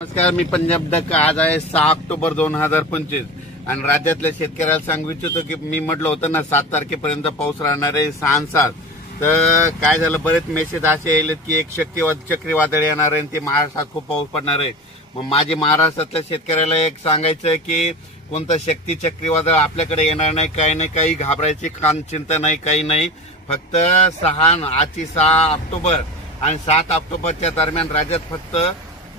नमस्कार, मी पंजाब डक. आज आहे 6 ऑक्टोबर 2025 आणि राज्यातल्या शेतकऱ्याला सांगू इच्छितो की मी म्हटलं होतं ना 7 तारखेपर्यंत पाऊस राहणार आहे 6 तर काय झालं, बरेच मेसेज असे येईल की एक चक्रीवादळ येणार आहे आणि ते महाराष्ट्रात खूप पाऊस पडणार आहे. मग माझे महाराष्ट्रातल्या शेतकऱ्याला एक सांगायचं की कोणतं शक्ती चक्रीवादळ आपल्याकडे येणार नाही, काही घाबरायची चिंता नाही, काही नाही. फक्त आजची 6 ऑक्टोबर आणि 7 ऑक्टोबरच्या दरम्यान राज्यात फक्त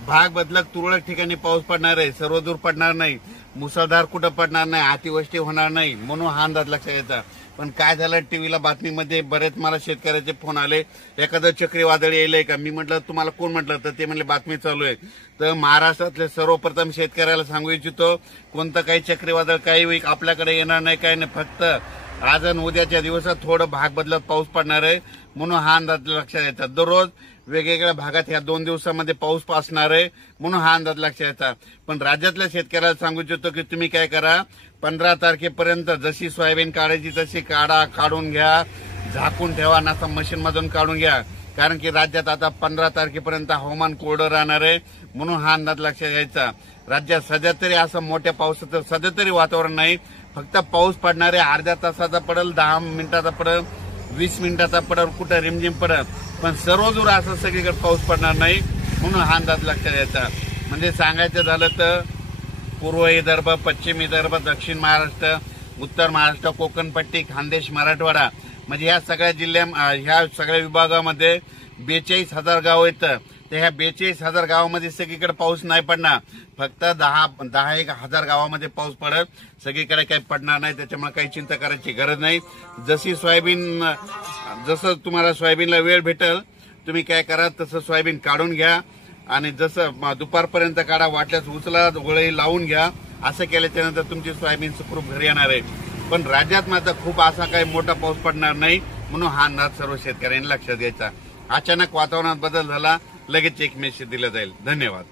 भाग बदलक तुरळक ठिकाणी पाऊस पडणार आहे. सर्वदूर पडणार नाही, मुसळधार कुठं पडणार नाही, अतिवृष्टी होणार नाही, म्हणून हा अंदाज लक्षात यायचा. पण काय झालं, टीव्हीला बातमीमध्ये बरेच मला शेतकऱ्याचे फोन आले, एखादं चक्रीवादळ येईल का. मी म्हटलं तुम्हाला कोण म्हटलं, तर ते म्हणले बातमी चालू आहे. तर महाराष्ट्रातले सर्वप्रथम शेतकऱ्याला सांगू इच्छितो, कोणतं काही चक्रीवादळ काही आपल्याकडे येणार नाही, काही नाही. फक्त आज आणि उद्याच्या दिवसात थोडं भाग बदलत पाऊस पडणार आहे, म्हणून हा अंदाज लक्षात यायचा. दररोज वेगवेगळ्या भागात ह्या 2 दिवसामध्ये पाऊस असणार आहे, म्हणून हा अंदाज लक्षात यायचा. पण राज्यातल्या शेतकऱ्याला सांगू इच्छितो की तुम्ही काय करा, 15 तारखेपर्यंत जशी सोयाबीन काढायची तशी काढून घ्या, झाकून ठेवा, नसता मशीनमधून काढून घ्या. कारण की राज्यात आता 15 तारखेपर्यंत हवामान कोरडं राहणार आहे, म्हणून हा अंदाज लक्षात यायचा. राज्यात सध्या तरी असं मोठ्या पावसाचं सध्या तरी वातावरण नाही. फक्त पाऊस पडणार आहे, अर्ध्या तासाचा पडेल, 10 मिनिटाचा पडेल, 20 मिनिटाचा पडेल, कुठं रिमझिम पडेल, पण सर्वदूर असं सगळीकडे पाऊस पडणार नाही, म्हणून हा अंदाज लक्षात यायचा. म्हणजे सांगायचं झालं तर पूर्व विदर्भ, पश्चिम विदर्भ, दक्षिण महाराष्ट्र, उत्तर महाराष्ट्र, कोकणपट्टी, खानदेश, मराठवाडा म्हणजे ह्या सगळ्या ह्या सगळ्या विभागामध्ये 42,000 गाव येतं. तर ह्या 42,000 गावामध्ये सगळीकडे पाऊस नाही पडणार. फक्त 10,000 गावामध्ये पाऊस पडेल, सगळीकडे काही पडणार नाही. त्याच्यामुळे काही चिंता करायची गरज नाही. जसं तुम्हाला सोयाबीनला वेळ भेटेल तुम्ही काय करा, तसं सोयाबीन काढून घ्या आणि जसं दुपारपर्यंत काढा, वाटल्यास उचला, गोळी लावून घ्या. असं केल्याच्या नंतर तुमची सोयाबीन सुखरूप घरी येणार आहे. पण राज्यात मात्र खूप असा काही मोठा पाऊस पडणार नाही, म्हणून हा अंदाज सर्व शेतकऱ्यांनी लक्षात घ्यायचा. अचानक वातावरणात बदल झाला, लगेच एक मेसेज दिला जाईल. धन्यवाद.